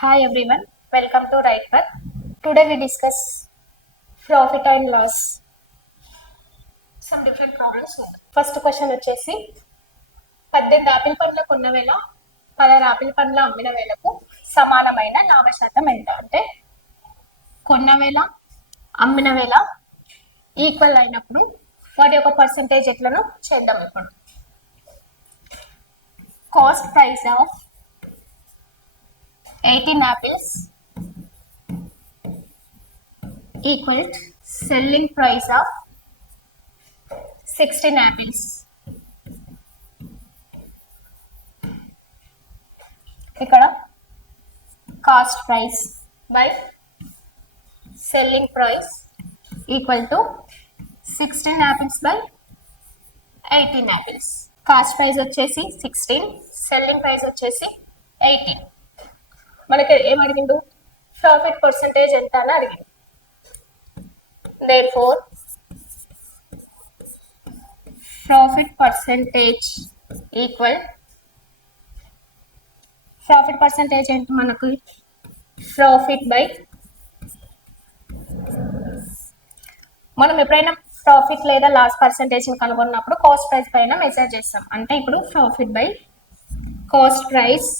Hi everyone, welcome to right work Today we discuss profit and loss. Some different problems. First question వచ్చేసి పద్దెనిమిది apple పండ్ల కొన్న వేళ పదహారు ఆపిల్ పండ్ల అమ్మిన వేలకు సమానమైన లాభ శాతం ఎంత అంటే కొన్న వేళ అమ్మిన వేళ ఈక్వల్ అయినప్పుడు వాటి యొక్క పర్సంటేజ్ ఎట్లను చేద్దాం ఇప్పుడు cost price of 18 apples equal selling selling price of 16 apples. ఇక్కడ cost price by selling price equal to sixteen apples by eighteen apples cost price వచ్చేసి సిక్స్టీన్ సెల్లింగ్ ప్రైస్ వచ్చేసి ఎయిటీన్ మనకి ఏం అడిగిండు ప్రాఫిట్ పర్సంటేజ్ ఎంత అని అడిగిండు. There for profit percentage equal profit percentage ఏంటి మనకు? ప్రాఫిట్ బై మనం ఎప్పుడైనా ప్రాఫిట్ లేదా లాస్ పర్సంటేజ్ని కనుగొన్నప్పుడు కాస్ట్ ప్రైస్ పైన మెజర్ చేస్తాం. అంటే ఇప్పుడు profit by cost price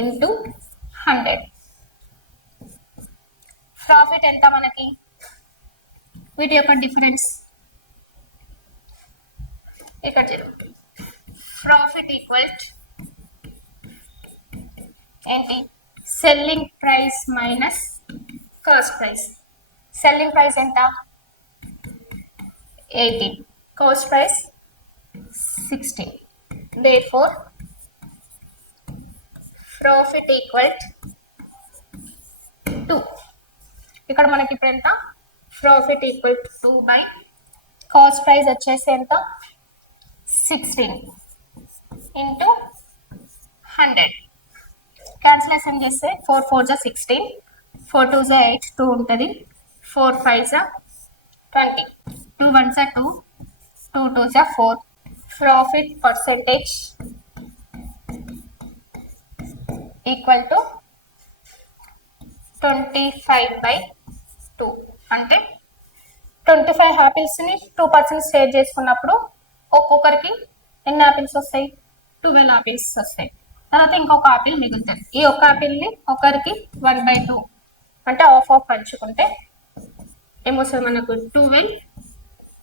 into hundred. Profit ఎంత మనకి? వీటి యొక్క డిఫరెన్స్ ఇక్కడ జరుగుతుంది. ప్రాఫిట్ ఈక్వల్ ఏంటి? Selling price minus cost price selling price ఎంత? Eighteen cost price sixteen therefore profit equal two ఇక్కడ మనకి ఇప్పుడు ఎంత? Profit equal to two by cost price వచ్చేసి ఎంత? సిక్స్టీన్ ఇంటూ హండ్రెడ్ క్యాన్సిలేషన్ చేస్తే ఫోర్ ఫోర్ జా సిక్స్టీన్ ఫోర్ టూ జా ఎయిట్ టూ ఉంటుంది. ఫోర్ ఫైవ్ జా ట్వంటీ టూ వన్ జా టూ టూ టూ జా four profit percentage equal to twenty five by two అంటే ట్వంటీ ఫైవ్ యాపిల్స్ని టూ పర్సన్స్ షేర్ చేసుకున్నప్పుడు ఒక్కొక్కరికి ఎన్ని యాపిల్స్ వస్తాయి? ట్వెల్వ్ యాపిల్స్ వస్తాయి. తర్వాత ఇంకొక ఆపిల్ మిగులుతుంది. ఈ ఒక్క ఆపిల్ని ఒకరికి వన్ బై టూ అంటే ఆఫ్ ఆఫ్ పంచుకుంటే ఏమొస్తుంది మనకు? Twelve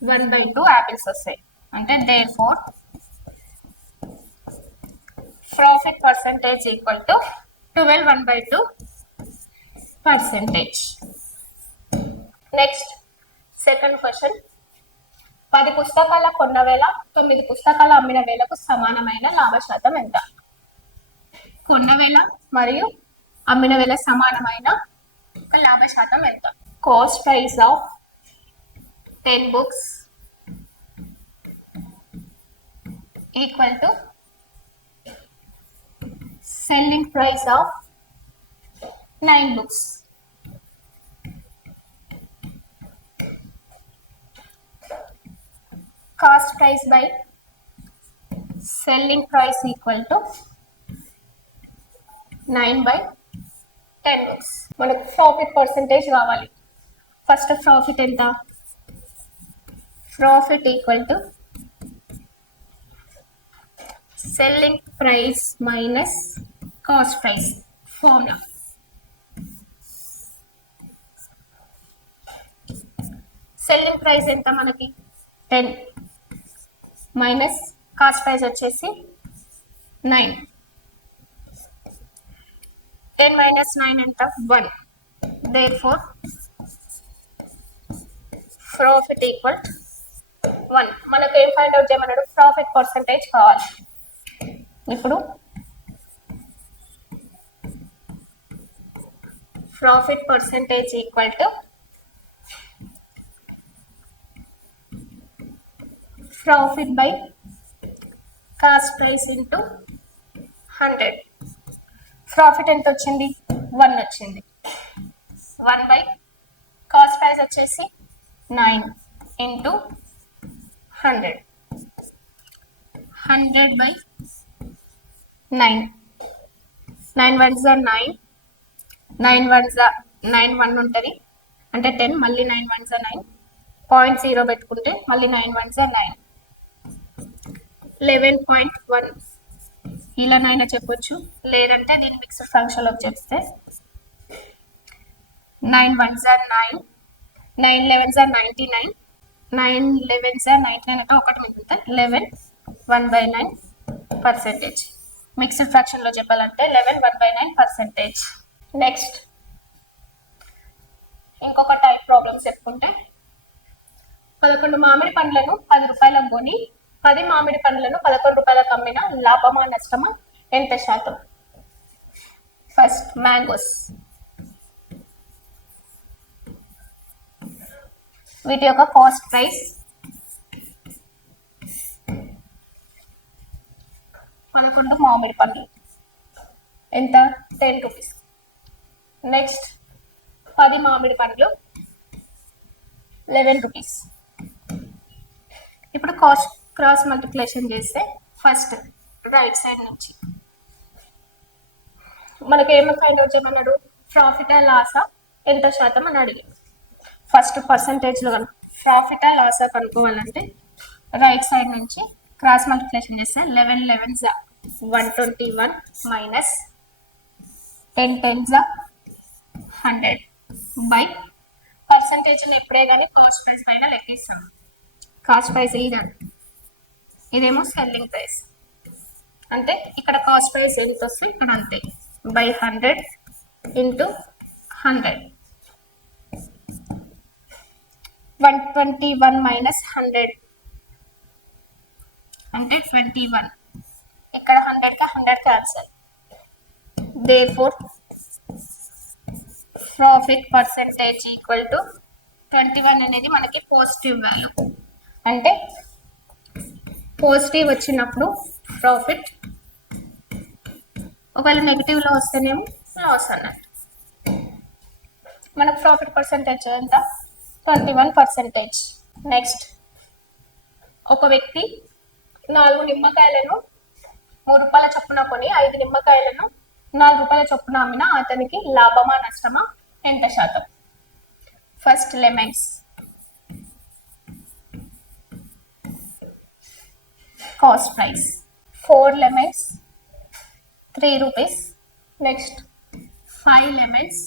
one by two apples వస్తాయి. అంటే therefore profit percentage equal to twelve one by two percentage next second question పది పుస్తకాల కొన్న వేళ తొమ్మిది పుస్తకాలు అమ్మిన వేలకు సమానమైన లాభ శాతం ఎంత? కొన్న వేళ మరియు అమ్మిన వేళ సమానమైన లాభ శాతం ఎంత? Cost price of ten books equal to selling price of nine books. Cost price by selling price equal to 9 by 10 books. మనకు ప్రాఫిట్ పర్సంటేజ్ కావాలి ఫస్ట్ ప్రాఫిట్ ఎంత profit equal to selling price minus cost price formula selling price ఎంత మనకి? Ten minus cost price వచ్చేసి nine ten minus nine ఎంత? One therefore profit equal one మనకు ఏం find out చేయమన్నాడు? ప్రాఫిట్ పర్సంటేజ్ కావాలి. ఇప్పుడు profit percentage equal to profit by cost price into hundred profit ఎంత వచ్చింది వన్ వచ్చింది వన్ బై కాస్ట్ ప్రైస్ వచ్చేసి nine into hundred hundred by nine nine ones are nine nine one జా nine one ఉంటుంది. అంటే ten మళ్ళీ nine one జా nine point zero పెట్టుకుంటే మళ్ళీ నైన్ వన్ జా నైన్ లెవెన్ పాయింట్ వన్ ఇలానైనా చెప్పొచ్చు. లేదంటే దీన్ని మిక్స్డ్ ఫంక్షన్లోకి చెప్తే నైన్ వన్ జార్ నైన్ నైన్ లెవెన్ జార్ నైంటీ నైన్ నైన్ లెవెన్ జార్ నైంటీ నైన్ అంటే ఒకటి మిగులుతాయి eleven one by nine percentage mixed ఫ్రాక్షన్లో చెప్పాలంటే eleven one by nine percentage next ఇంకొక టైప్ ప్రాబ్లమ్స్ చెప్పుకుంటే. పదకొండు మామిడి పండ్లను పది రూపాయలకు కొని పది మామిడి పండ్లను పదకొండు రూపాయలకు అమ్మిన లాభమా నష్టమా? ఎంత శాతం? ఫస్ట్ మ్యాంగోస్ వీటి యొక్క కాస్ట్ ప్రైస్ పదకొండు మామిడి పండ్లు. ఎంత? టెన్ రూపీస్ నెక్స్ట్ పది మామిడి పండ్లు. లెవెన్ రూపీస్ ఇప్పుడు కాస్ట్ క్రాస్ మల్టిప్లికేషన్ చేస్తే ఫస్ట్ రైట్ సైడ్ నుంచి. మనకి ఏమి ఫైండ్ అవుట్ చేయమన్నాడు? ప్రాఫిటా లాసా ఎంత శాతం అని అడిగాడు ఫస్ట్ పర్సంటేజ్లో కనుక ప్రాఫిటా లాసా కనుక్కోవాలంటే రైట్ సైడ్ నుంచి క్రాస్ మల్టిప్లికేషన్ చేస్తే లెవెన్ లెవెన్ జా one twenty one minus ten ten జా హండ్రెడ్ బై పర్సంటేజ్ని ఎప్పుడే కానీ కాస్ట్ ప్రైస్ పైన లెక్కిస్తాం. కాస్ట్ ప్రైస్ ఇదండి ఇదేమో సెల్లింగ్ ప్రైస్ అంటే ఇక్కడ కాస్ట్ ప్రైస్ ఎంత వస్తే ఇక్కడ అంతే by hundred into hundred one twenty one minus hundred అంటే ట్వంటీ వన్ ఇక్కడ హండ్రెడ్కి hundred cancel therefore profit percentage equal to twenty one అనేది మనకి పాజిటివ్ వాల్యూ అంటే పాజిటివ్ వచ్చినప్పుడు ప్రాఫిట్ ఒకవేళ నెగిటివ్లో వస్తేనేమో లాస్ అన్నట్టు మనకు ప్రాఫిట్ పర్సంటేజ్ ఎంత? ట్వంటీ వన్ పర్సెంటేజ్ నెక్స్ట్ ఒక వ్యక్తి నాలుగు నిమ్మకాయలను మూడు రూపాయల చొప్పున కొని ఐదు నిమ్మకాయలను నాలుగు రూపాయల చొప్పున అమ్మిన అతనికి లాభమా నష్టమా? ఎంత శాతం? First lemons cost price four lemons three rupees next five lemons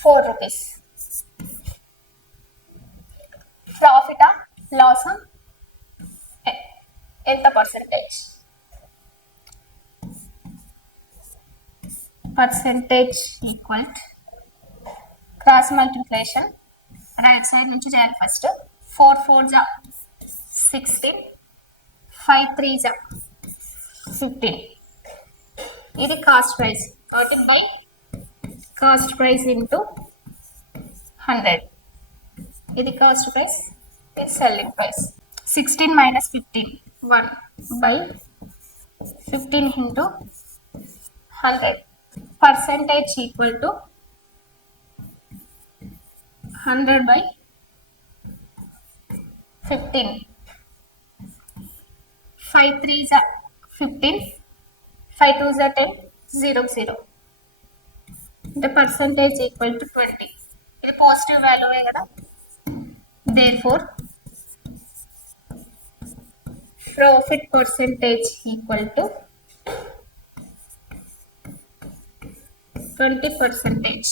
four rupees ప్రాఫిటా లాసా ఎంత percentage percentage equal cross multiplication right side నుంచి చేయాలి ఫస్ట్ ఫోర్ ఫోర్ జా సిక్స్టీన్ ఫైవ్ త్రీ జా ఫిఫ్టీన్ ఇది కాస్ట్ ప్రైస్ కాబట్టి by cost price into hundred ఇది cost price ఇది selling price sixteen minus fifteen one by fifteen into hundred percentage equal to hundred by fifteen five three జా fifteen five two జా ten zero zero అంటే percentage equal to twenty ఇది positive వాల్యూవే కదా? Therefore profit percentage equal to twenty percentage